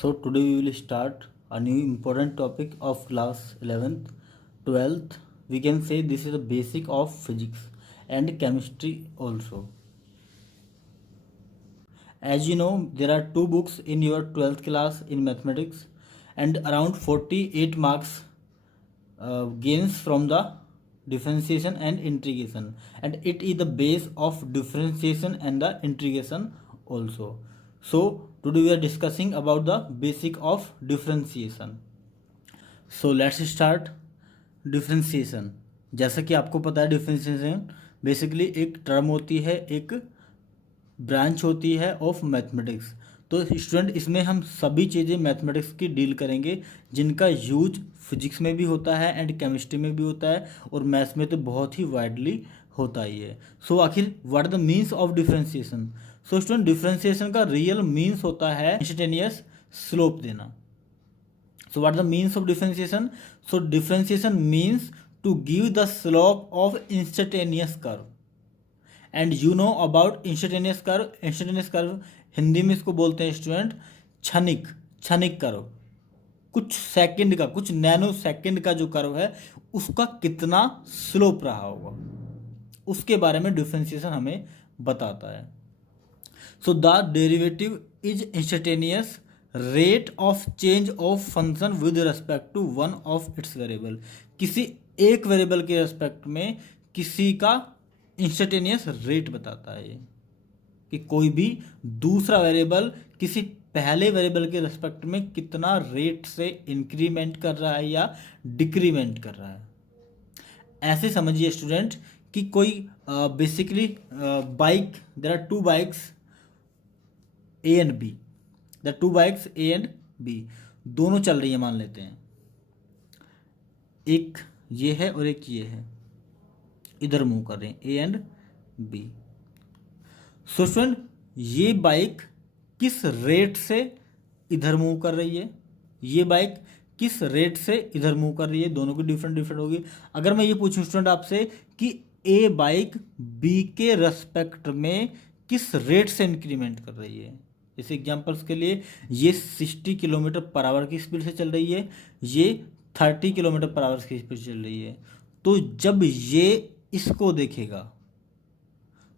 So today we will start a new important topic of class 11th, 12th. We can say this is the basic of physics and chemistry also. As you know, there are two books in your 12th class in mathematics and around 48 marks gains from the differentiation and integration, and it is the base of differentiation and the integration also. So today we are discussing about the basic of differentiation. So let's start. Differentiation, जैसा कि आपको पता है differentiation basically एक term होती है, एक branch होती है ऑफ मैथमेटिक्स. तो स्टूडेंट इसमें हम सभी चीज़ें मैथमेटिक्स की डील करेंगे जिनका यूज फिजिक्स में भी होता है एंड केमिस्ट्री में भी होता है और मैथ्स में तो बहुत ही वाइडली होता ही है. सो आखिर what are the means of differentiation. So student differentiation का रियल मीन्स होता है इंस्टेंटेनियस स्लोप देना. So what are the means of differentiation? So differentiation means to give the slope of instantaneous curve. And you know about instantaneous curve. Instantaneous curve Hindi में इसको बोलते हैं student क्षणिक curve. कुछ second का, कुछ नैनो सेकंड का जो कर्व है उसका कितना स्लोप रहा होगा, उसके बारे में डिफरेंशिएशन हमें बताता है. So the derivative is instantaneous rate of change of function with respect to one of its variable. किसी एक वेरिएबल के रेस्पेक्ट में किसी का इंस्टेंटेनियस रेट बताता है कि कोई भी दूसरा वेरिएबल किसी पहले वेरिएबल के रेस्पेक्ट में कितना रेट से इंक्रीमेंट कर रहा है या डिक्रीमेंट कर रहा है. ऐसे समझिए स्टूडेंट कि कोई basically bike, there are two bikes A and B. The two bikes A and B दोनों चल रही है, मान लेते हैं. एक ये है और एक ये है, इधर मूव कर रहे हैं A and B. So student ये बाइक किस रेट से इधर मूव कर रही है, ये बाइक किस रेट से इधर मूव कर रही है, दोनों की डिफरेंट होगी. अगर मैं ये पूछूं स्टूडेंट आपसे कि ए बाइक बी के रेस्पेक्ट में किस रेट से इंक्रीमेंट कर रही है, जैसे एग्जांपल्स के लिए ये 60 किलोमीटर पर आवर की स्पीड से चल रही है, ये 30 किलोमीटर पर आवर की स्पीड से चल रही है, तो जब ये इसको देखेगा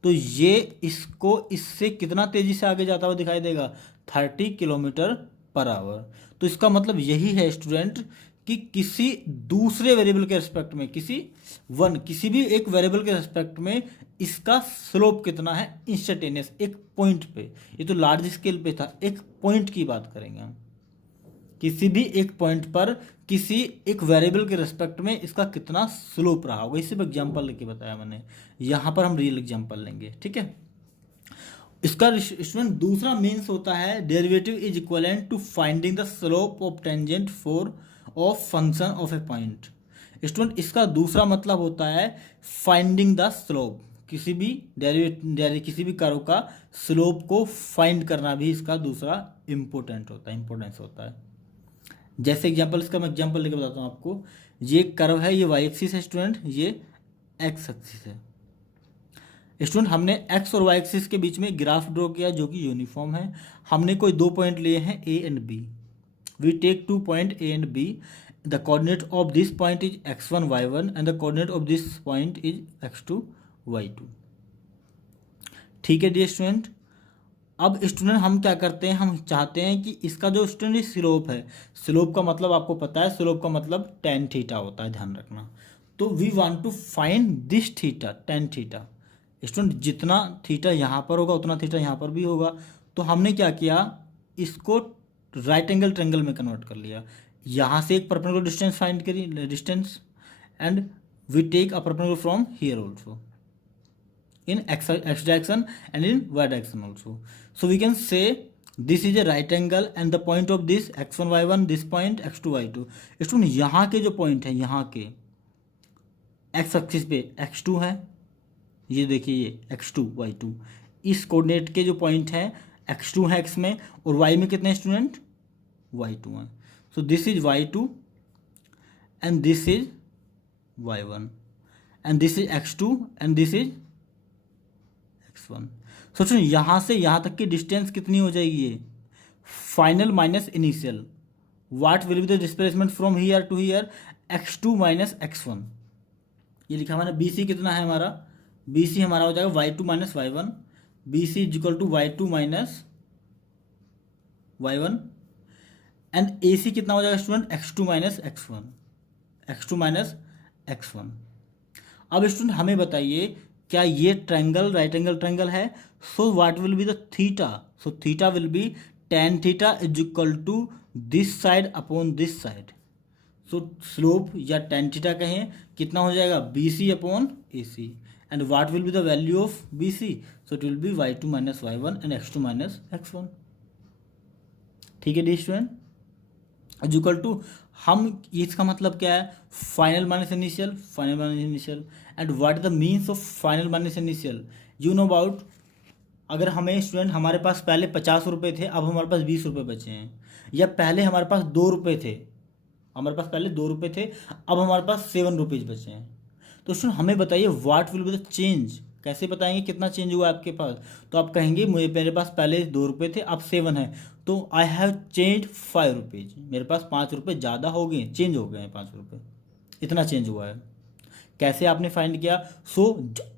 तो ये इसको इससे कितना तेजी से आगे जाता हुआ दिखाई देगा, 30 किलोमीटर पर आवर. तो इसका मतलब यही है स्टूडेंट कि किसी दूसरे वेरिएबल के रिस्पेक्ट में, किसी भी एक वेरिएबल के रिस्पेक्ट में इसका स्लोप कितना है इंस्टेंटेनियस, एक पॉइंट पे. ये तो लार्ज स्केल पे था, एक पॉइंट की बात करेंगे हम. किसी भी एक पॉइंट पर किसी एक वेरिएबल के रिस्पेक्ट में इसका कितना स्लोप रहा होगा. इसी पर एग्जाम्पल लेके बताया मैंने, यहाँ पर हम रियल एग्जाम्पल लेंगे. ठीक है. इसका स्टूडेंट दूसरा मीन्स होता है derivative is equivalent to finding the slope of tangent for of function of a point. Student इसका दूसरा मतलब होता है फाइंडिंग द स्लोप. किसी भी कर्व का स्लोप को फाइंड करना भी इसका दूसरा इंपोर्टेंस होता है. जैसे एग्जांपल, इसका मैं एग्जांपल लेके बताता हूँ आपको. ये कर्व है, ये वाई एक्सिस है स्टूडेंट, ये एक्स एक्सिस है. स्टूडेंट हमने एक्स और वाई एक्सिस के बीच में ग्राफ ड्रॉ किया जो कि यूनिफॉर्म है. हमने कोई दो पॉइंट लिए हैं A and B. We take 2 point A and B. The coordinate of this point is x1 y1 and the coordinate of this point is x2 y2. ठीक है डियर स्टूडेंट. अब स्टूडेंट हम क्या करते हैं, हम चाहते हैं कि इसका जो स्टूडेंट स्लोप है, स्लोप का मतलब आपको पता है, स्लोप का मतलब tan थीटा होता है, ध्यान रखना. तो we want to find this theta, tan theta. Student जितना थीटा यहाँ पर होगा उतना थीटा यहाँ पर भी होगा. तो हमने क्या किया, इसको राइट एंगल ट्रायंगल में कन्वर्ट कर लिया. यहाँ से एक परपेंडिकुलर डिस्टेंस फाइंड करी, distance, and we take a perpendicular from here also in x direction and in y direction also. So we can say this is a right angle and the point of this x1 y1, this point x2 y2. Student यहाँ के जो point है, यहाँ के x axis पे x2 है, ये देखिए ये x2 y2. इस कोऑर्डिनेट के जो पॉइंट है x2 है x में और y में कितने स्टूडेंट y2 हैं. So this is y2 and this is y1 and this is x2 and this is x1. सोचो यहाँ से यहाँ तक की डिस्टेंस कितनी हो जाएगी, ये final minus initial, what will be the displacement from here to here, x2 minus x1। ये लिखा हमारा बी सी कितना है हमारा, बी सी हमारा हो जाएगा y2 minus y1, B C is equal to y2 minus y1 and A C कितना हो जाएगा student, x2 minus x1, x2 minus x1। अब स्टूडेंट हमें बताइए क्या ये ट्रायंगल राइट एंगल ट्रायंगल है, so what will be the theta, so theta will be tan theta is equal to this side upon this side. So slope या tan theta कहें कितना हो जाएगा, B C upon A C, and what will be the value of B C, so it will be y2 minus y1 and x2 minus x1। ठीक है डी student, is equal to हम इसका मतलब क्या है, final minus initial, final minus initial, and what is the means of final minus initial, you know about. अगर हमें स्टूडेंट हमारे पास पहले 50 रुपये थे, अब हमारे पास 20 रुपये बचे हैं, या पहले हमारे पास 2 रुपये थे, हमारे पास पहले 2 रुपये थे, अब हमारे पास 7 रुपीज़ बचे हैं, तो स्टूडेंट हमें बताइए what will be the change, कैसे बताएंगे कितना चेंज हुआ आपके पास। तो आप कहेंगे मेरे पास पहले 2 रुपये थे, अब 7 है, तो आई हैव चेंज 5 रुपीज़, मेरे पास 5 रुपये ज़्यादा हो गए, चेंज हो गए हैं 5 रुपये, इतना चेंज हुआ है। कैसे आपने फाइंड किया,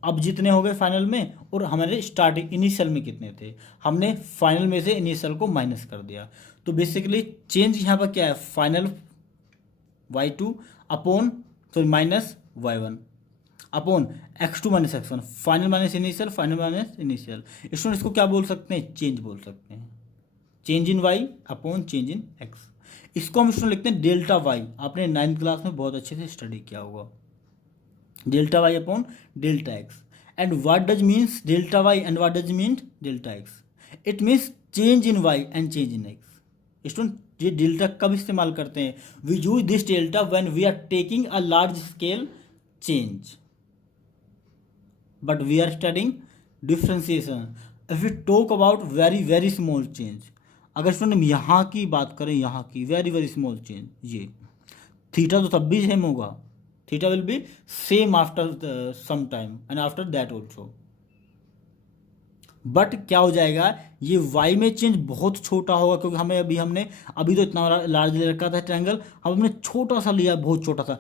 अब जितने हो गए फाइनल में, और हमारे स्टार्टिंग इनिशियल में कितने थे, हमने फाइनल में से इनिशियल को माइनस कर दिया। तो बेसिकली चेंज यहाँ पर क्या है, final y2 upon sorry minus y1 upon x2 minus x1, final minus initial, final minus initial. Student इसको क्या बोल सकते हैं, चेंज बोल सकते हैं, change in y upon change in x। इसको हम स्टूडेंट लिखते हैं डेल्टा y, आपने 9th क्लास में बहुत अच्छे से स्टडी किया होगा, delta y upon delta x। And what does means delta y and what does mean delta x, it means change in y and change in x। Student ये delta कब इस्तेमाल करते हैं, we use this delta when we are taking a large scale change, but we are studying differentiation. If we talk about very very small change, अगर student हम यहाँ की बात करें, यहाँ की वेरी वेरी स्मॉल चेंज, ये थीटा तो तब भी सेम होगा, theta will be same after some time and after that also, but क्या हो जाएगा, ये y में चेंज बहुत छोटा होगा, क्योंकि हमने अभी तो इतना लार्ज ले रखा था ट्रायंगल, अब हमने छोटा सा लिया, बहुत छोटा सा,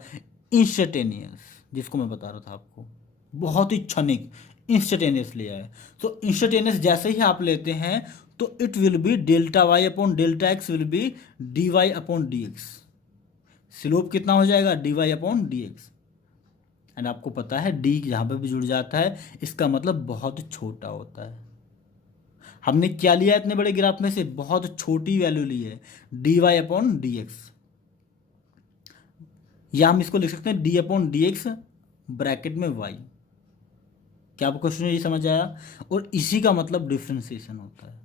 इंस्टेंटेनियस, जिसको मैं बता रहा था आपको, बहुत ही क्षणिक इंस्टेंटेनियस लिया है। तो इंस्टेंटेनियस जैसे ही आप लेते हैं तो it will be delta y upon delta x will be D Y upon D X, slope कितना हो जाएगा, D Y upon D X. And आपको पता है डी जहाँ पे भी जुड़ जाता है इसका मतलब बहुत छोटा होता है। हमने क्या लिया इतने बड़े ग्राफ में से, बहुत छोटी वैल्यू ली है, D Y upon D x, या हम इसको लिख सकते हैं D upon D X bracket में वाई। क्या आपको क्वेश्चन ये समझ आया, और इसी का मतलब डिफ्रेंसिएशन होता है,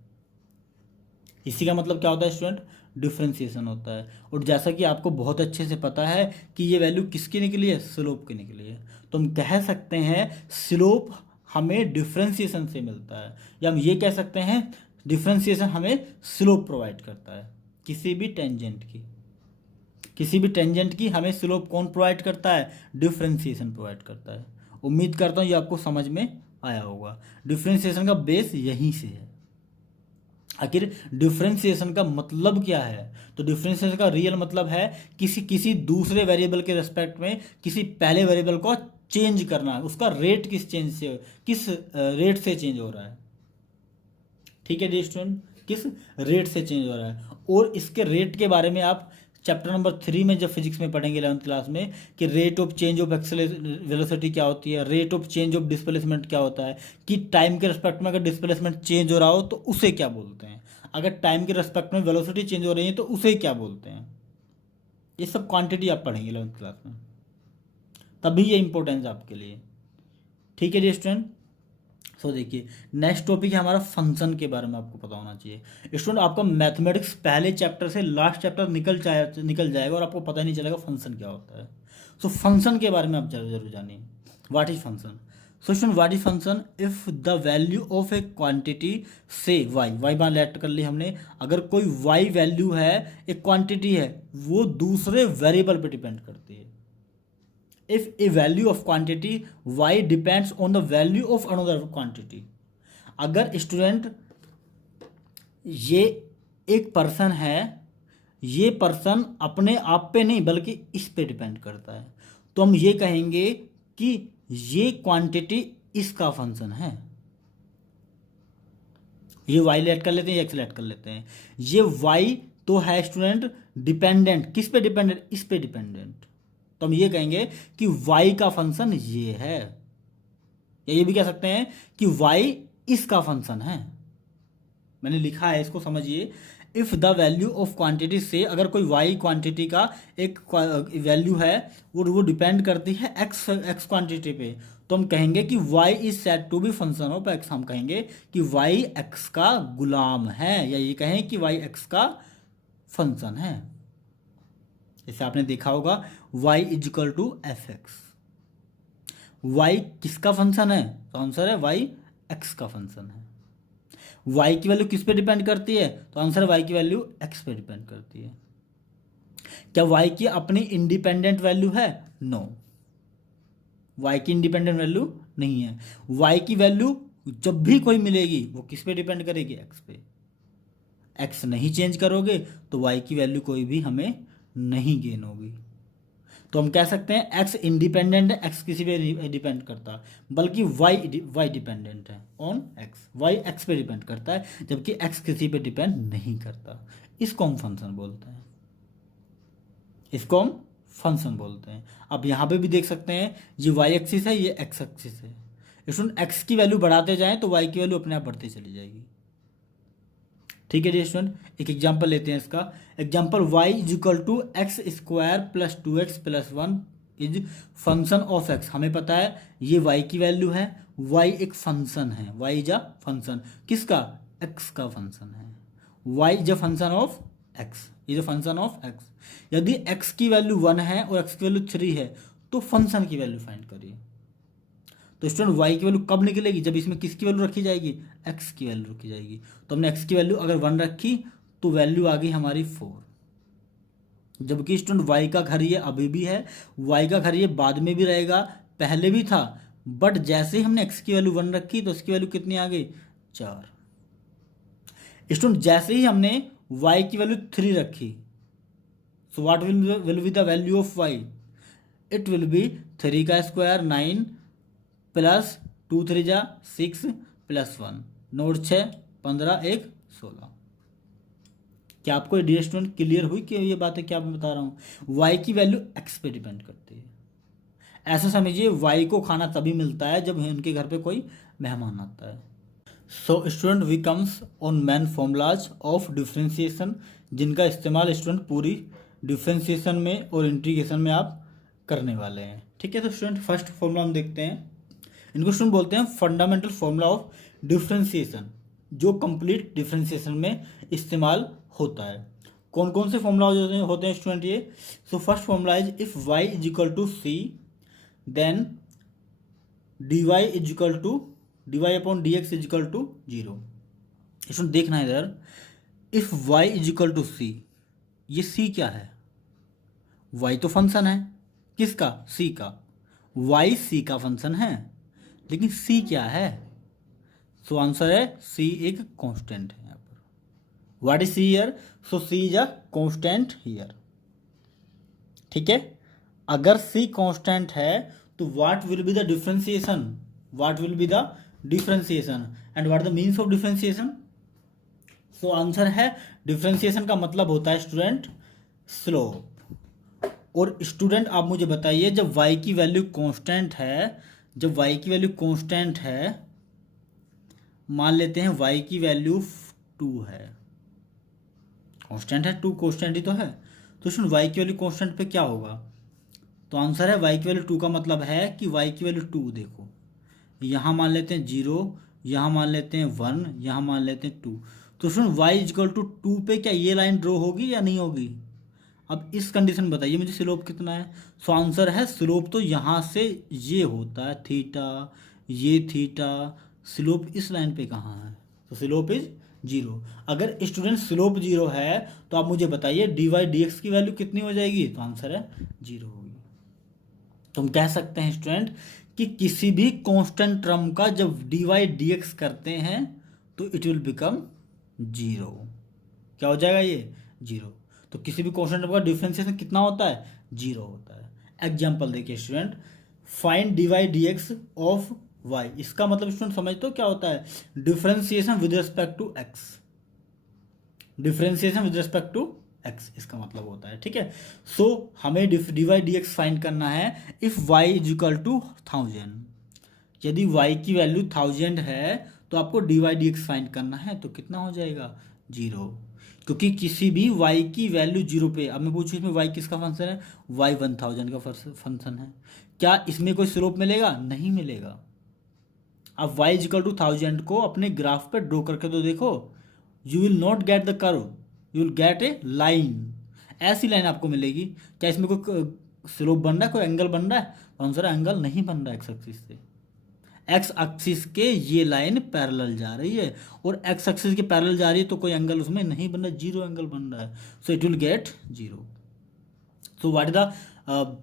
इसी का मतलब क्या होता है स्टूडेंट, डिफ्रेंसिएशन होता है। और जैसा कि आपको बहुत अच्छे से पता है कि ये वैल्यू किसकी निकली है, स्लोप की निकली है, तो हम कह सकते हैं स्लोप हमें डिफ्रेंसिएशन से मिलता है, या हम ये कह सकते हैं डिफ्रेंसिएशन हमें स्लोप प्रोवाइड करता है। किसी भी टेंजेंट की हमें स्लोप कौन प्रोवाइड करता है, डिफ्रेंसिएशन प्रोवाइड करता है। उम्मीद करता हूँ ये आपको समझ में आया होगा, डिफ्रेंसिएशन का बेस यहीं से है। आखिर डिफ्रेंसिएशन का मतलब क्या है, तो डिफ्रेंसिएशन का रियल मतलब है किसी दूसरे वेरिएबल के रेस्पेक्ट में किसी पहले वेरिएबल को चेंज करना, उसका रेट किस रेट से चेंज हो रहा है। ठीक है डी स्टूडेंट, किस रेट से चेंज हो रहा है, और इसके रेट के बारे में आप चैप्टर नंबर 3 में जब फिजिक्स में पढ़ेंगे 11th क्लास में, कि rate of change of velocity क्या होती है, rate of change of displacement क्या होता है, कि टाइम के रेस्पेक्ट में अगर डिस्प्लेसमेंट चेंज हो रहा हो तो उसे क्या बोलते हैं, अगर टाइम के रेस्पेक्ट में वेलोसिटी चेंज हो रही है तो उसे क्या बोलते हैं। ये सब क्वांटिटी आप पढ़ेंगे 11th क्लास में, तभी ये इंपॉर्टेंस आपके लिए। ठीक है जी स्टूडेंट, सो देखिए नेक्स्ट टॉपिक है हमारा फंक्शन के बारे में, आपको पता होना चाहिए स्टूडेंट। आपका मैथमेटिक्स पहले चैप्टर से लास्ट चैप्टर निकल जाएगा और आपको पता ही नहीं चलेगा फंक्शन क्या होता है। सो फंक्शन के बारे में आप जरूर जानिए, what is function. So student what is function, if the value of A quantity से वाई मान लेट कर ली हमने, अगर कोई वाई वैल्यू है, एक क्वांटिटी है, वो दूसरे वेरिएबल पे डिपेंड करती है। if a value of quantity y depends on the value of another quantity, अगर स्टूडेंट ये एक पर्सन है, ये पर्सन अपने आप पे नहीं बल्कि इस पे डिपेंड करता है, तो हम ये कहेंगे कि ये क्वांटिटी इसका फंक्शन है। ये y लेट कर लेते हैं, x लेट कर लेते हैं। ये y तो है स्टूडेंट डिपेंडेंट, किस पे डिपेंडेंट, इस पे डिपेंडेंट, तो हम ये कहेंगे कि y का फंक्शन ये है, या ये भी कह सकते हैं कि y इसका फंक्शन है। मैंने लिखा है, इसको समझिए। If the value of quantity से, अगर कोई y क्वांटिटी का एक वैल्यू है, वो डिपेंड करती है x क्वांटिटी पे, तो हम कहेंगे कि y is said to be function of x। हम कहेंगे कि y x का गुलाम है, या ये कहें कि y x का फंक्शन है। जैसे आपने देखा होगा y is equal to f x. y किसका फंक्शन है, तो आंसर है y x का फंक्शन है। y की वैल्यू किस पे डिपेंड करती है, तो आंसर y की वैल्यू x पे डिपेंड करती है। क्या y की अपनी इंडिपेंडेंट वैल्यू है, नो, y की इंडिपेंडेंट वैल्यू नहीं है। y की वैल्यू जब भी कोई मिलेगी वो किस पे डिपेंड करेगी, x पे। x नहीं चेंज करोगे तो y की वैल्यू कोई भी हमें नहीं गेन होगी। तो हम कह सकते हैं x इंडिपेंडेंट है, x किसी पे डिपेंड करता, बल्कि y डिपेंडेंट है ऑन x, y x पे डिपेंड करता है, जबकि x किसी पे डिपेंड नहीं करता। इसको हम फंक्शन बोलते हैं, इसको हम फंक्शन बोलते हैं। अब यहाँ पे भी देख सकते हैं, ये y एक्सिस है, ये x एक्सिस है। स्टूडेंट x की वैल्यू बढ़ाते जाएं तो y की वैल्यू अपने आप बढ़ती चली जाएगी। ठीक है जी स्टूडेंट, एक एग्जांपल लेते हैं इसका। Example y is equal to x square plus 2x plus 1 is function of x। हमें पता है ये y की वैल्यू है, y एक फंक्शन है, y इज अ फंक्शन, किसका, x का फंक्शन है। y is a function of x, is a function of x। यदि x की वैल्यू 1 है और x की वैल्यू 3 है, तो फंक्शन की वैल्यू फाइंड करिए। तो स्टूडेंट y की वैल्यू कब निकलेगी, जब इसमें किसकी वैल्यू रखी जाएगी, x की वैल्यू रखी जाएगी। तो हमने x की वैल्यू अगर 1 रखी तो वैल्यू आ गई हमारी 4, जबकि स्टूडेंट y का घर ये अभी भी है, y का घर ये बाद में भी रहेगा, पहले भी था, बट जैसे ही हमने x की वैल्यू 1 रखी तो इसकी वैल्यू कितनी आ गई, 4। स्टूडेंट जैसे ही हमने y की वैल्यू 3 रखी, सो what will be the value of y, it will B 3 का स्क्वायर 9 प्लस 2 3 जा 6 प्लस 1 नोट 6 15 1 16। क्या आपको डियर स्टूडेंट क्लियर हुई कि ये बातें क्या मैं बता रहा हूँ। y की वैल्यू x पे डिपेंड करती है। ऐसा समझिए y को खाना तभी मिलता है जब उनके घर पे कोई मेहमान आता है। So student we comes on main formulas of differentiation, जिनका इस्तेमाल स्टूडेंट पूरी डिफ्रेंशिएशन में और इंटीग्रेशन में आप करने वाले हैं। ठीक है, तो स्टूडेंट फर्स्ट फॉर्मूला हम देखते हैं। इनको स्टूडेंट बोलते हैं फंडामेंटल फॉर्मूला ऑफ डिफ्रेंशिएशन, जो कंप्लीट डिफ्रेंशिएशन में इस्तेमाल होता है। कौन कौन से फॉर्मूला होते हैं स्टूडेंट ये। So first formula is if y is equal to C then dy is equal to dy upon dx is equal to 0। Student देखना है इधर, if y is equal to C, ये c क्या है, y तो function है, किसका, c का, y c का फंक्शन है, लेकिन c क्या है, सो आंसर है c एक कांस्टेंट है यहाँ पर। What is c here, so c is a constant here. ठीक है, अगर c कांस्टेंट है तो what will be the differentiation, what will be the differentiation and what the means of differentiation. So answer है differentiation का मतलब होता है स्टूडेंट स्लोप। और स्टूडेंट आप मुझे बताइए, जब y की वैल्यू कांस्टेंट है, जब y की वैल्यू कांस्टेंट है, मान लेते हैं y की वैल्यू 2 है, कांस्टेंट है 2, कांस्टेंट ही तो है, तो स्टूडेंट y की वैल्यू कांस्टेंट पे क्या होगा, तो आंसर है y की वैल्यू 2 का मतलब है कि y की वैल्यू 2 देखो, यहाँ मान लेते हैं 0, यहाँ मान लेते हैं 1, यहाँ मान लेते हैं 2, तो स्टूडेंट y इक्वल टू 2 पे क्या ये लाइन ड्रॉ होगी या नहीं होगी। अब इस कंडीशन बताइए मुझे स्लोप कितना है। सो आंसर है स्लोप तो यहाँ से ये होता है थीटा, ये थीटा, स्लोप इस लाइन पे कहाँ है, तो स्लोप इज 0। अगर स्टूडेंट स्लोप 0 है तो आप मुझे बताइए dy dx की वैल्यू कितनी हो जाएगी, तो आंसर है 0 होगी। तो हम कह सकते हैं स्टूडेंट कि किसी भी कांस्टेंट टर्म का जब dy dx करते हैं तो इट विल बिकम 0। क्या हो जाएगा ये 0। तो किसी भी कांस्टेंट का डिफरेंशिएशन कितना होता है 0 होता है। एग्जाम्पल देखिए student, find dy dx of y, इसका मतलब स्टूडेंट समझते हो क्या होता है, differentiation with respect to x, differentiation with respect to x इसका मतलब होता है, ठीक है। सो हमें dy dx फाइंड करना है if y is equal to 1000, यदि y की वैल्यू 1000 है तो आपको dy dx फाइंड करना है, तो कितना हो जाएगा 0, क्योंकि किसी भी y की वैल्यू 0 पे, अब मैं पूछूं इसमें y किसका फंक्शन है, y 1000 का फंक्शन है, क्या इसमें कोई स्लोप मिलेगा, नहीं मिलेगा। अब y इज इक्वल टू 1000 को अपने ग्राफ पे ड्रॉ करके तो देखो, you will not get the curve, you will get A line, ऐसी लाइन आपको मिलेगी। क्या इसमें कोई स्लोप बन रहा है, कोई एंगल बन रहा है, आंसर एंगल नहीं बन रहा है एक्स एक्सिस से। एक्स एक्सिस के ये लाइन पैरेलल जा रही है और एक्स एक्सिस के पैरेलल जा रही है, तो कोई एंगल उसमें नहीं बन रहा, 0 एंगल बन रहा है, सो it will get 0। So what is the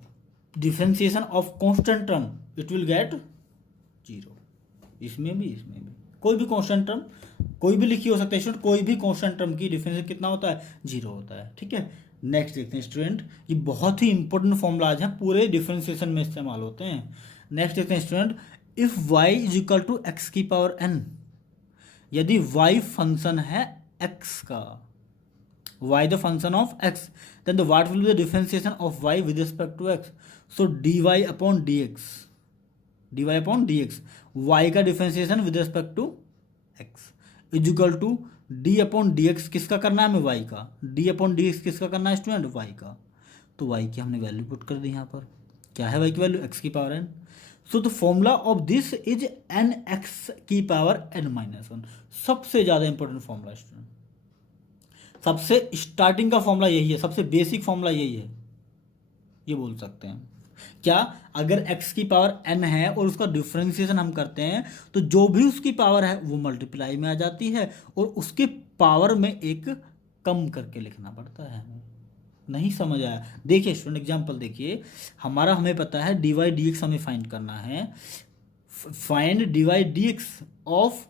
differentiation of constant term, it will get 0। इसमें भी कोई भी कांस्टेंट टर्म कोई भी लिखी हो सकता है स्टूडेंट, कोई भी कांस्टेंट टर्म की डिफरेंशिएशन कितना होता है 0 होता है, ठीक है। नेक्स्ट देखते हैं स्टूडेंट, ये बहुत ही इंपॉर्टेंट फॉर्मूलाज हैं, पूरे डिफरेंशिएशन में इस्तेमाल होते हैं। नेक्स्ट देखते हैं student, if y is equal to x की पावर n, यदि y फंक्शन है x का, y the function of x, then the what will be the differentiation of y with respect to x, so dy upon dx, dy upon dx, y का differentiation with respect to x is equal to d upon dx, किसका करना है हमें y का, d upon dx किसका करना है student y का, तो y की हमने वैल्यू पुट कर दी यहाँ पर, क्या है y की वैल्यू x की power n। So the formula of this is an x की पावर n-1, सबसे ज़्यादा इंपॉर्टेंट फॉर्मूला स्टूडेंट, सबसे स्टार्टिंग का फॉर्मूला यही है, सबसे बेसिक फॉर्मूला यही है, ये बोल सकते हैं। क्या, अगर x की पावर n है और उसका डिफरेंशिएशन हम करते हैं तो जो भी उसकी पावर है वो मल्टीप्लाई में आ जाती है और उसके पावर में एक कम करके लिखना पड़ता है हमें। नहीं समझ आया, देखिए स्टूडेंट एग्जांपल देखिए, हमें पता है dy dx हमें फाइंड करना है, find dy dx of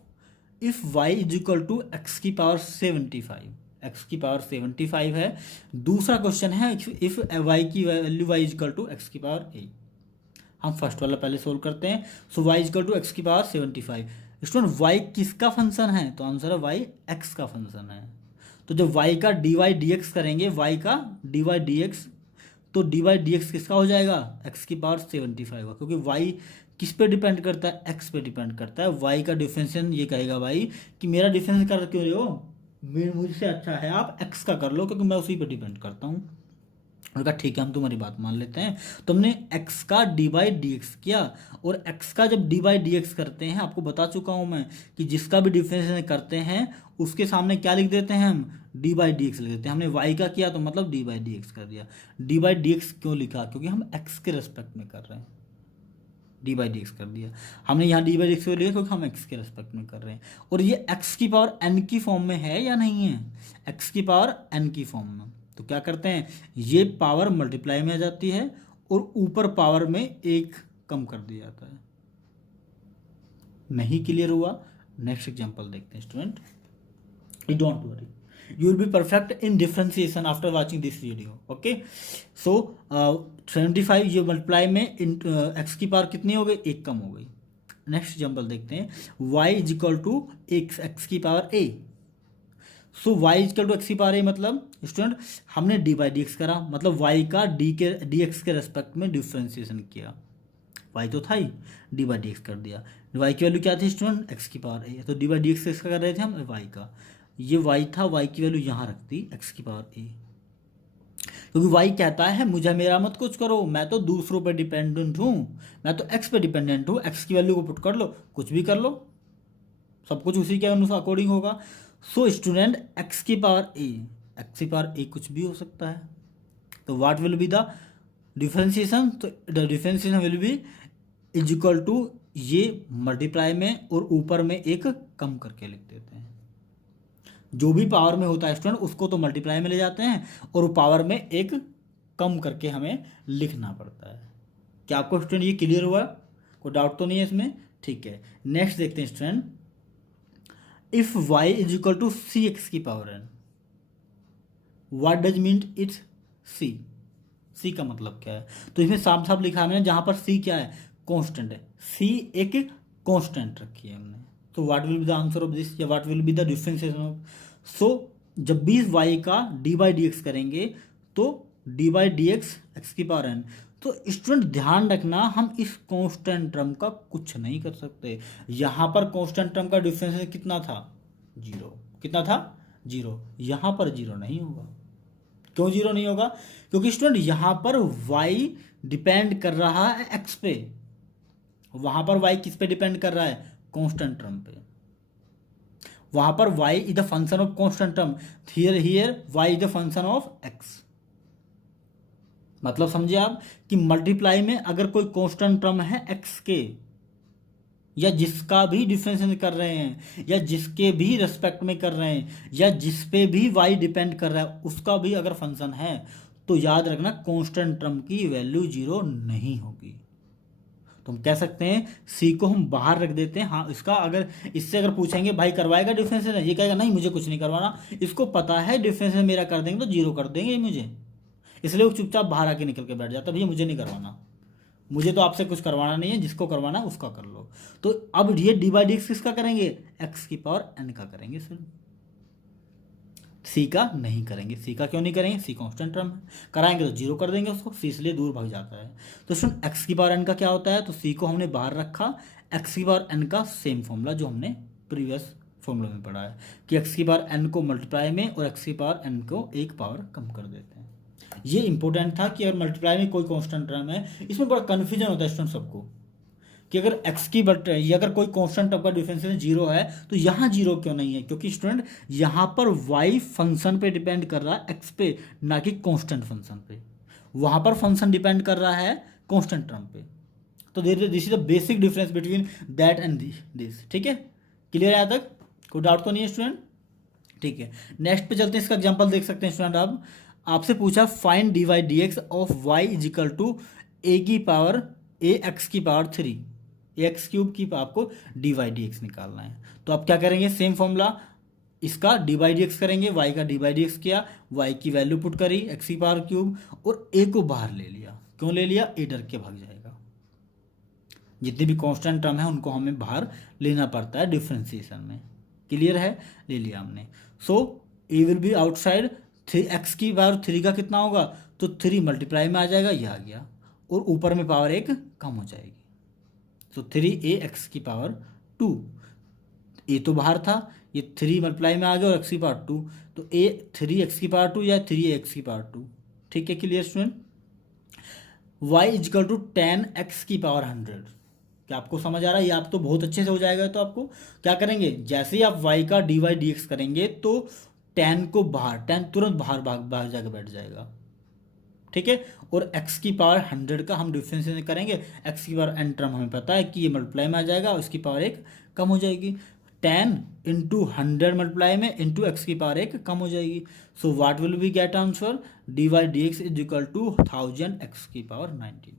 if y is equal to x की पावर 75, एक्स की पावर 75 है। दूसरा क्वेश्चन है इफ y की वैल्यू y is equal to x की पावर a, हम फर्स्ट वाला पहले सोल्व करते हैं। So y is equal to x की पावर 75, स्टूडेंट y किसका फंक्शन है, तो आंसर है y x का फंक्शन है। तो जब y का dy dx करेंगे, y का dy dx, तो dy dx किसका हो जाएगा, x की पावर 75 होगा, क्योंकि y किस पे डिपेंड करता है, x पे डिपेंड करता है। y का डिफरेंशिएशन ये कहेगा भाई कि मेरा डिफरेंस कर क्यों रहे हो, मुझसे अच्छा है आप x का कर लो, क्योंकि मैं उसी पे डिपेंड करता हूँ। उनका ठीक है, हम तुम्हारी बात मान लेते हैं। तो हमने x का dy dx किया, और x का जब dy dx करते हैं, आपको बता चुका हूं मैं कि जिसका भी डिफरेंशिएशन करते हैं उसके सामने क्या लिख देते हैं हम, dy dx लिख देते हैं। हमने y का किया तो मतलब dy dx कर दिया। dy dx क्यों लिखा, क्योंकि हम x के रेस्पेक्ट में कर रहे हैं, dy dx कर दिया हमने यहाँ dy dx को लिया क्योंकि हम x के रेस्पेक्ट में कर रहे हैं। और ये x की पावर n की फॉर्म में है या नहीं है, x की पावर n की फॉर्म में, तो क्या करते हैं, ये पावर मल्टीप्लाई में आ जाती है और ऊपर पावर में एक कम कर दिया जाता है। नहीं क्लियर हुआ, नेक्स्ट एग्जांपल देखते हैं student. You don't worry, you will be perfect in differentiation after watching this video, okay। so 75 ये मल्टीप्लाई में x की पावर कितनी हो गई, एक कम हो गई। नेक्स्ट एग्जांपल देखते हैं, y is equal to x की power a, so y is equal to x की पावर a, मतलब स्टूडेंट हमने dy dx करा, मतलब y का dx के रेस्पेक्ट में डिफ्रेंशिएशन किया, y तो था ही, dy dx कर दिया। y की वैल्यू क्या थी स्टूडेंट, x की पावर a, तो dy dx किसका कर रहे थे हम, y का, ये y था, y की वैल्यू यहाँ रख दी x की पावर a, क्योंकि y कहता है मुझे मेरा मत कुछ करो, मैं तो दूसरों पर डिपेंडेंट हूँ, मैं तो x पे डिपेंडेंट हूँ, x की वैल्यू को पुट कर लो, कुछ भी कर लो, सब कुछ उसी के अनुसार अकॉर्डिंग होगा। सो स्टूडेंट x की पावर a कुछ भी हो सकता है, तो what will be the differentiation, तो the differentiation will be is equal to ये मल्टीप्लाई में और ऊपर में एक कम करके लिख देते हैं। जो भी पावर में होता है स्टूडेंट उसको तो मल्टीप्लाई में ले जाते हैं और पावर में एक कम करके हमें लिखना पड़ता है। क्या आपको स्टूडेंट ये क्लियर हुआ, कोई डाउट तो नहीं है इसमें, ठीक है। नेक्स्ट देखते हैं student, if y is equal to C X की power n, what does mean it's C, C का मतलब क्या है? तो इसमें साफ साफ लिखा है मैंने, जहाँ पर सी क्या है, कांस्टेंट है, सी एक कांस्टेंट रखी है हमने। तो what will be the answer of this, या what will be the differentiation of. So जब भी इस y का डी बाई डी एक्स करेंगे तो D by D X X की पावर n। तो स्टूडेंट ध्यान रखना, हम इस कांस्टेंट टर्म का कुछ नहीं कर सकते। यहाँ पर कांस्टेंट टर्म का डिफरेंशिएशन कितना था, जीरो। कितना था, जीरो। यहाँ पर जीरो नहीं होगा। क्यों जीरो नहीं होगा? क्योंकि स्टूडेंट यहाँ पर y डिपेंड कर रहा है x पे, वहां पर y किस पे डिपेंड कर रहा है, कांस्टेंट टर्म पे। वहां पर y is the function of constant term, here y is the function of x। मतलब समझे आप कि मल्टीप्लाई में अगर कोई कांस्टेंट टर्म है x के, या जिसका भी डिफरेंशिएशन कर रहे हैं, या जिसके भी रेस्पेक्ट में कर रहे हैं, या जिस पे भी y डिपेंड कर रहा है, उसका भी अगर फंक्शन है, तो याद रखना कांस्टेंट टर्म की वैल्यू जीरो नहीं होगी। तो हम कह सकते हैं सी को हम बाहर रख देते हैं। हाँ, इसका अगर इससे अगर पूछेंगे भाई करवाएगा डिफरेंशिएशन, ये कहेगा नहीं मुझे कुछ नहीं करवाना, इसको पता है डिफरेंशिएशन मेरा कर देंगे तो जीरो कर देंगे मुझे, इसलिए वो चुपचाप बाहर आके निकल के बैठ जाता, भैया मुझे नहीं करवाना, मुझे तो आपसे कुछ करवाना नहीं है, जिसको करवाना है उसका कर लो। तो अब ये डी बाई डी एक्स किसका करेंगे, एक्स की पावर एन का करेंगे सर, सी का नहीं करेंगे। सी का क्यों नहीं करेंगे, सी कांस्टेंट टर्म है, कराएंगे तो जीरो कर देंगे उसको, सी इसलिए दूर भाग जाता है। तो सुन एक्स की पावर एन का क्या होता है, तो सी को हमने बाहर रखा, एक्स की पावर एन का सेम फॉर्मूला जो हमने प्रीवियस फॉर्मूला में पढ़ा है कि एक्स की पावर एन को मल्टीप्लाई में और एक्स की पावर एन को एक पावर कम कर देते हैं। ये इंपॉर्टेंट था कि अगर मल्टीप्लाई में कोई कांस्टेंट टर्म है, इसमें बड़ा कन्फ्यूजन होता है स्टूडेंट सबको कि अगर x की बट ये अगर कोई कांस्टेंट टर्म का डिफरेंशिएशन जीरो है तो यहाँ जीरो क्यों नहीं है, क्योंकि स्टूडेंट यहाँ पर y फंक्शन पे डिपेंड कर रहा है x पे, ना कि कांस्टेंट फंक्शन पे। वहाँ पर फंक्शन डिपेंड कर रहा है कांस्टेंट टर्म पे। तो this is the basic difference between that and this. ठीक है, क्लियर है यहाँ तक, कोई डाउट तो नहीं है स्टूडेंट? ठीक है, नेक्स्ट पे चलते हैं। इसका एग्जाम्पल देख सकते हैं स्टूडेंट। अब आपसे पूछा find D Y D X of Y is equal to A की पावर ए एक्स की पावर 3, ए एक्स क्यूब की आपको डी वाई डी एक्स निकालना है। तो आप क्या करेंगे, सेम फॉर्मूला, इसका डी बाई डी एक्स करेंगे, वाई का डी बाई डी एक्स किया, वाई की वैल्यू पुट करी एक्स की पावर क्यूब, और ए को बाहर ले लिया। क्यों ले लिया, ए डर के भाग जाएगा। जितने भी कांस्टेंट टर्म है उनको हमें बाहर लेना पड़ता है डिफरेंशिएशन में। क्लियर है, ले लिया हमने। सो ए विल बी आउटसाइड, एक्स की पावर 3 का कितना होगा, तो 3 मल्टीप्लाई में आ जाएगा, ये आ गया, और ऊपर में पावर एक कम हो जाएगी। तो 3 ए एक्स की पावर 2, ए तो बाहर था, ये 3 मल्टीप्लाई में आ गया और एक्स की पावर 2, तो ए 3 एक्स की पावर 2 या 3 एक्स की पावर 2। ठीक है, clear student. Y is equal to 10 x की पावर 100। क्या आपको समझ आ रहा है? ये आप तो बहुत अच्छे से हो जाएगा। तो आपको क्या करेंगे, जैसे ही आप y का डी वाई डी एक्स करेंगे तो 10 को बाहर, 10 तुरंत बाहर जाकर बैठ जाएगा। ठीक है, और x की पावर 100 का हम डिफरेंशिएशन करेंगे, x की पावर n टर्म हमें पता है कि ये मल्टीप्लाई में आ जाएगा और इसकी पावर एक कम हो जाएगी। 10 इंटू 100 मल्टीप्लाई में इंटू एक्स की पावर एक कम हो जाएगी। So what will be get answer, d Y D x is equal to 1000 x की पावर 19।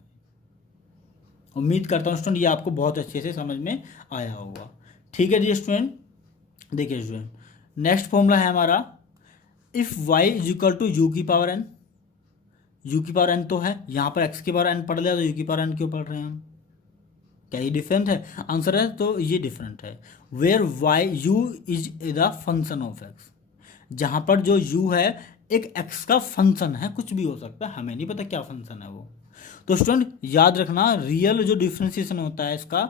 उम्मीद करता हूँ स्टूडेंट ये आपको बहुत अच्छे से समझ में आया होगा। ठीक है जी स्टूडेंट, देखिए स्टूडेंट नेक्स्ट फॉर्मूला है हमारा, if y is equal to u की पावर n। यू की पावर n तो है, यहाँ पर x की पावर n पढ़ लिया, तो यू की पावर n क्यों पढ़ रहे हैं हम? क्या ये डिफरेंट है? आंसर है तो ये डिफरेंट है। Where y u is the function of x, जहाँ पर जो u है एक x का फंक्शन है, कुछ भी हो सकता है, हमें नहीं पता क्या फंक्शन है वो। तो स्टूडेंट याद रखना, रियल जो डिफरेंशिएशन होता है इसका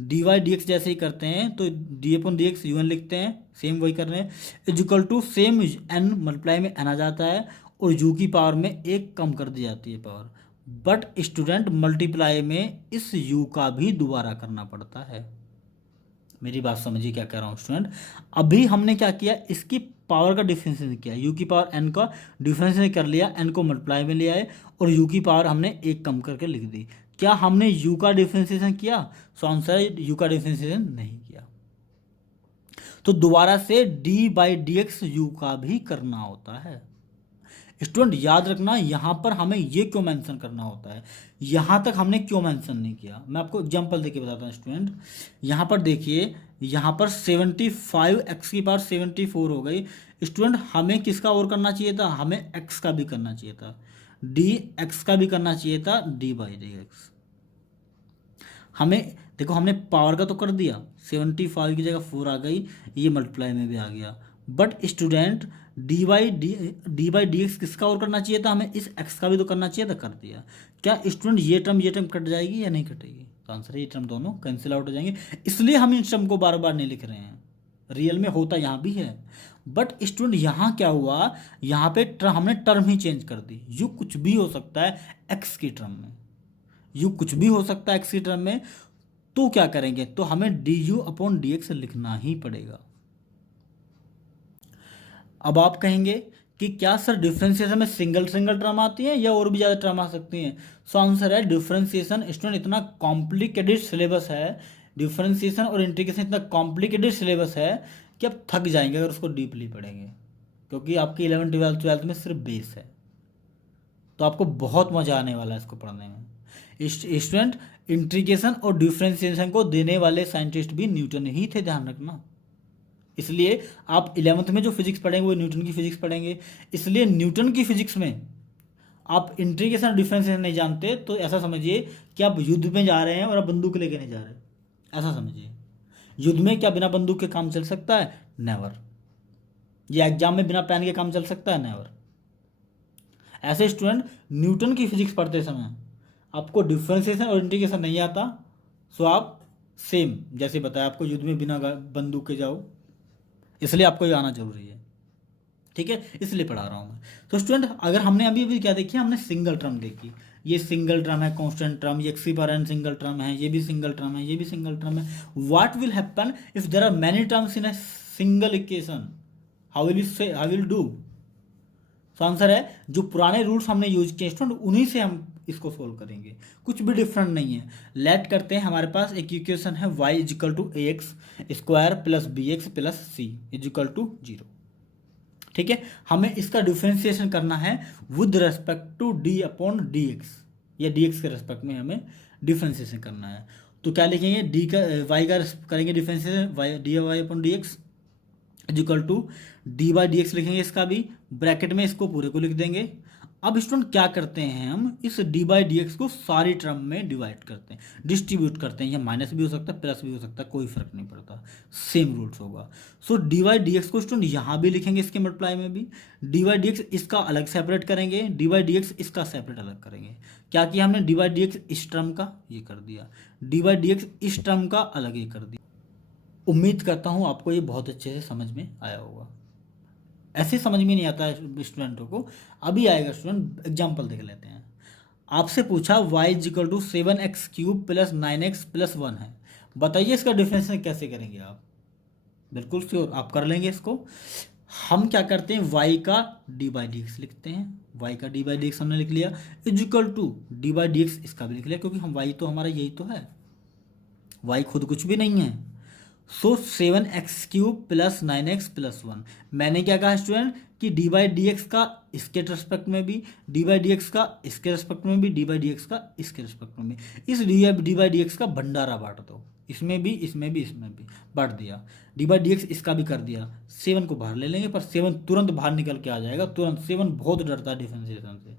डी वाई डी एक्स जैसे ही करते हैं तो d upon D x u n लिखते हैं, सेम वही कर रहे हैं, is equal to same n multiply में एन आ जाता है और यू की पावर में एक कम कर दी जाती है पावर। बट स्टूडेंट मल्टीप्लाई में इस यू का भी दोबारा करना पड़ता है। मेरी बात समझिए क्या कह रहा हूँ स्टूडेंट। अभी हमने क्या किया, इसकी पावर का डिफरेंशिएशन किया, यू की पावर एन का डिफरेंशिएशन कर लिया, एन को मल्टीप्लाई में ले आए और यू की पावर हमने एक कम करके लिख दी। क्या हमने यू का डिफरेंशिएशन किया? सो आंसर है यू का डिफरेंशिएशन नहीं किया। तो दोबारा से D by D x you का भी करना होता है। स्टूडेंट याद रखना, यहाँ पर हमें ये क्यों मेंशन करना होता है, यहाँ तक हमने क्यों मेंशन नहीं किया, मैं आपको एग्जांपल देके बताता हूँ स्टूडेंट। यहाँ पर देखिए, यहाँ पर 75 एक्स की पावर 74 हो गई। स्टूडेंट हमें किसका और करना चाहिए था, हमें एक्स का भी करना चाहिए था, डी एक्स का भी करना चाहिए था, डी बाई डी एक्स। हमें देखो, हमने पावर का तो कर दिया, 75 की जगह 4 आ गई, ये मल्टीप्लाई में भी आ गया। But student D by D x किसका और करना चाहिए था, हमें इस एक्स का भी तो करना चाहिए था, कर दिया। क्या स्टूडेंट ये टर्म कट जाएगी या नहीं कटेगी, तो आंसर है ये टर्म दोनों कैंसिल आउट हो जाएंगे। इसलिए हम इस टर्म को बार बार नहीं लिख रहे हैं, रियल में होता यहाँ भी है। बट स्टूडेंट यहाँ क्या हुआ, यहाँ पे हमने टर्म ही चेंज कर दी, यू कुछ भी हो सकता है एक्स की टर्म में, यू कुछ भी हो सकता है एक्स की टर्म में, तो क्या करेंगे, तो हमें D you upon D x लिखना ही पड़ेगा। अब आप कहेंगे कि क्या सर डिफरेंशिएशन में सिंगल टर्म आती है या और भी ज़्यादा टर्म आ सकती हैं। सो आंसर है डिफरेंशिएशन स्टूडेंट इतना कॉम्प्लिकेटेड सिलेबस है, डिफरेंशिएशन और इंटीग्रेशन इतना कॉम्प्लिकेटेड सिलेबस है कि आप थक जाएंगे अगर उसको डीपली पढ़ेंगे, क्योंकि आपकी 11th 12th 12th में सिर्फ बेस है, तो आपको बहुत मज़ा आने वाला है इसको पढ़ने में। स्टूडेंट इंटीग्रेशन और डिफरेंशिएशन को देने वाले साइंटिस्ट भी न्यूटन ही थे, ध्यान रखना। इसलिए आप 11th में जो फिजिक्स पढ़ेंगे वो न्यूटन की फिजिक्स पढ़ेंगे। इसलिए न्यूटन की फिजिक्स में आप इंटीग्रेशन और डिफरेंशिएशन नहीं जानते तो ऐसा समझिए कि आप युद्ध में जा रहे हैं और आप बंदूक लेके नहीं जा रहे, ऐसा समझिए। युद्ध में क्या बिना बंदूक के काम चल सकता है, नेवर। ये एग्जाम में बिना पेन के काम चल सकता है, नेवर। ऐसे स्टूडेंट न्यूटन की फिजिक्स पढ़ते समय आपको डिफरेंशिएशन और इंटीग्रेशन नहीं आता, सो आप सेम जैसे बताया आपको युद्ध में बिना बंदूक के जाओ, इसलिए आपको ये आना जरूरी है, ठीक है, इसलिए पढ़ा रहा हूँ मैं। तो स्टूडेंट अगर हमने अभी क्या देखी, हमने सिंगल टर्म देखी, ये सिंगल टर्म है, कांस्टेंट टर्म, ये x power n single term है, ये भी सिंगल टर्म है, ये भी सिंगल टर्म है। What will happen if there are many terms in a single equation, how will do. तो आंसर है जो पुराने रूल्स हमने यूज किए स्टूडेंट उन्हीं से हम इसको सोल्व करेंगे, कुछ भी डिफरेंट नहीं है। लेट करते हैं, हमारे पास एक इक्वेशन है y is equal to a x square plus b x plus c is equal to 0, ठीक है। हमें इसका डिफरेंशिएशन करना है with respect to d upon D x, या डी एक्स के रेस्पेक्ट में हमें डिफरेंशिएशन करना है। तो क्या लिखेंगे, डी का वाई का करेंगे differentiation, y d Y upon D x is equal to d by D x लिखेंगे, इसका भी ब्रैकेट में इसको पूरे को लिख देंगे। अब स्टूडेंट क्या करते हैं, हम इस डी बाई डी एक्स को सारी टर्म में डिवाइड करते हैं, डिस्ट्रीब्यूट करते हैं, या माइनस भी हो सकता है प्लस भी हो सकता है, कोई फर्क नहीं पड़ता, सेम रूल्स होगा। सो डी बाई डी एक्स को स्टूडेंट यहाँ भी लिखेंगे, इसके मल्टीप्लाई में भी डी बाई डी एक्स इसका अलग सेपरेट करेंगे, डी बाई डी एक्स इसका सेपरेट अलग करेंगे। क्या किया हमने, डी बाई डी एक्स इस टर्म का ये कर दिया, डी बाई डी एक्स इस टर्म का अलग ये कर दिया। उम्मीद करता हूँ आपको ये बहुत अच्छे से समझ में आया होगा, ऐसे समझ में नहीं आता है स्टूडेंटों को, अभी आएगा स्टूडेंट। एग्जाम्पल देख लेते हैं। आपसे पूछा y is equal to 7x cube plus 9x plus 1 है, बताइए इसका डिफरेंशिएशन कैसे करेंगे आप। बिल्कुल श्योर आप कर लेंगे इसको। हम क्या करते हैं, y का डी बाई डी एक्स लिखते हैं, y का डी बाई डी एक्स हमने लिख लिया, is equal to d by D x इसका भी लिख लिया, क्योंकि हम y तो हमारा यही तो है, y खुद कुछ भी नहीं है। सो 7x cube plus 9x plus 1, मैंने क्या कहा स्टूडेंट कि डी बाई डी एक्स का इसके रेस्पेक्ट में भी, डी बाई डी एक्स का इसके रेस्पेक्ट में भी, डी बाई डी एक्स का इसके रेस्पेक्ट में भी, इस डी बाई डी एक्स का भंडारा बांट दो, इसमें भी इसमें भी इसमें भी बांट दिया। डी बाई डी एक्स इसका भी कर दिया, 7 को बाहर ले लेंगे, पर 7 तुरंत बाहर निकल के आ जाएगा, तुरंत 7 बहुत डरता है डिफरेंशिएशन से,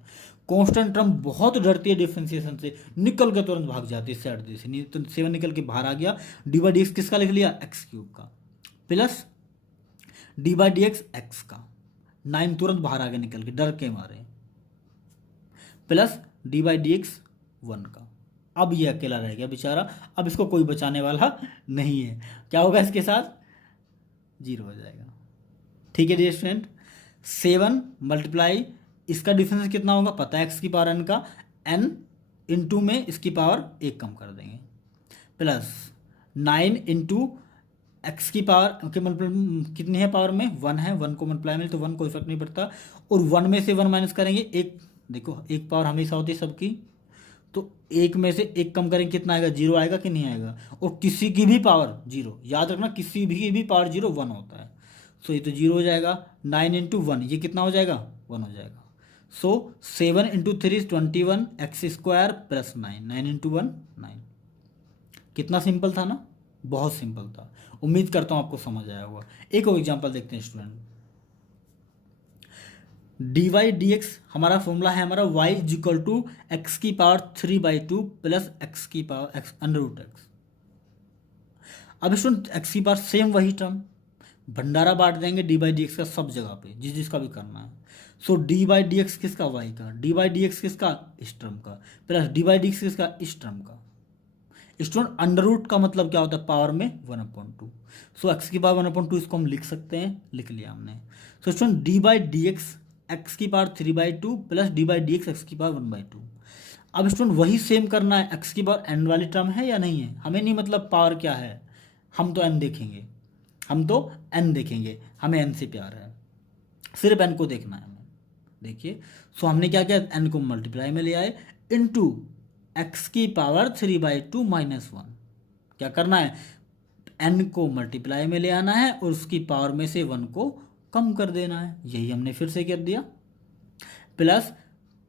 कांस्टेंट टर्म बहुत डरती है डिफरेंशिएशन से, निकल के तुरंत भाग जाती है साइड से, नहीं तो 7 निकल के बाहर आ गया। डी बाई डी एक्स किसका लिख लिया, एक्स क्यूब का, plus D by D X x का, 9 तुरंत बाहर आ गया निकल के डर के मारे, plus D by D x 1 का। अब ये अकेला रह गया बेचारा, अब इसको कोई बचाने वाला नहीं है, क्या होगा इसके साथ, 0 हो जाएगा, ठीक है डियर स्टूडेंट। 7 मल्टीप्लाई इसका डिफरेंस कितना होगा पता है, एक्स की पावर एन का, एन इंटू में इसकी पावर 1 कम कर देंगे, प्लस 9 इंटू एक्स की पावर के मल्टीप्लाई कितनी है पावर में, 1 है, 1 को मल्टीप्लाई में तो 1 कोई फर्क नहीं पड़ता, और 1 में से 1 माइनस करेंगे, एक देखो एक पावर हमेशा होती है सबकी, तो 1 में से 1 कम करेंगे कितना आएगा, 0 आएगा कि नहीं आएगा, और किसी की भी पावर 0, याद रखना किसी भी पावर 0 1 होता है, सो ये तो 0 हो जाएगा, 9 इंटू 1 ये कितना हो जाएगा, 1 हो जाएगा। सो 7 into 3 21 x square plus 9, 9 into 1 9। कितना सिंपल था ना, बहुत सिंपल था। उम्मीद करता हूँ आपको समझ आया होगा। एक और एग्जांपल देखते हैं student. D Y D x हमारा फॉर्मूला है हमारा y is equal to x की पावर 3/2 प्लस एक्स की power x under root x. अब स्टूडेंट एक्स की पावर सेम वही टर्म, भंडारा बांट देंगे डी बाई डी एक्स का सब जगह पे, जिसका भी करना है। सो डी बाई डी एक्स किसका, वाई का, डी बाई डी एक्स किसका, इस टर्म का, plus D by D x किसका, इस टर्म का। स्टूडेंट अंडर रूट का मतलब क्या होता है, पावर में 1/2। सो एक्स की पावर 1/2 इसको हम लिख सकते हैं, लिख लिया हमने। So student D by D X X की power 3/2 plus D by D X X की पावर 1/2। अब स्टूडेंट वही सेम करना है, एक्स की पावर एन वाली टर्म है या नहीं है, हमें नहीं मतलब पावर क्या है, हम तो एन देखेंगे, हमें एन से प्यार है, सिर्फ एन को देखना है हमें। देखिए सो हमने क्या किया, एन को मल्टीप्लाई में ले आए इनटू एक्स की पावर 3/2 माइनस 1। क्या करना है, एन को मल्टीप्लाई में ले आना है और उसकी पावर में से 1 को कम कर देना है, यही हमने फिर से कर दिया। प्लस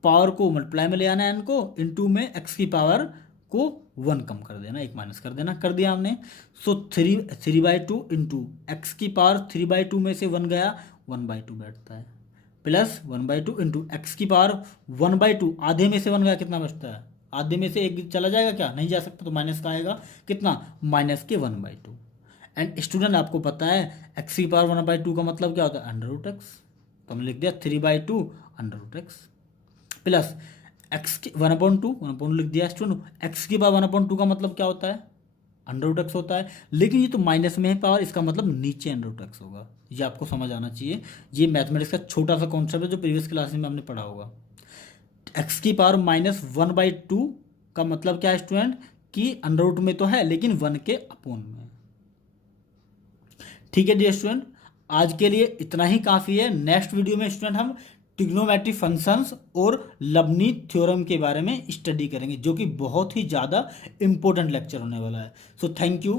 पावर को मल्टीप्लाई में ले आना है एन को, इनटू में एक्स की पावर को 1 कम कर देना, 1 माइनस कर देना, कर दिया हमने। सो 3/2 इंटू एक्स की पावर 3/2 में से 1 गया, 1/2 बैठता है, प्लस 1/2 इंटू एक्स की पावर 1/2 आधे में से 1 गया, कितना बचता है, आधे में से एक चला जाएगा क्या, नहीं जा सकता, तो माइनस का आएगा, कितना, माइनस के 1/2। एंड स्टूडेंट आपको पता है एक्स की पावर 1/2 का मतलब क्या होता है, अंडर रूट एक्स, तो हमने लिख दिया 3/2 under root x, plus x की 1/2 लिख दिया स्टूडेंट। एक्स की पावर 1/2 का मतलब क्या होता है, अंडर रूट एक्स होता है, लेकिन ये तो माइनस में है पावर, इसका मतलब नीचे अंडर रूट एक्स होगा, ये आपको समझ आना चाहिए। ये मैथमेटिक्स का छोटा सा कॉन्सेप्ट है जो प्रीवियस क्लास में हमने पढ़ा होगा। एक्स की पावर -1/2 का मतलब क्या है स्टूडेंट, कि अंडर रूट में तो है लेकिन 1 के अपोन में। ठीक है डियर स्टूडेंट, आज के लिए इतना ही काफ़ी है। नेक्स्ट वीडियो में स्टूडेंट हम ट्रिग्नोमेट्रिक फंक्शंस और लबनीज थ्योरम के बारे में स्टडी करेंगे, जो कि बहुत ही ज़्यादा इंपॉर्टेंट लेक्चर होने वाला है। So thank you.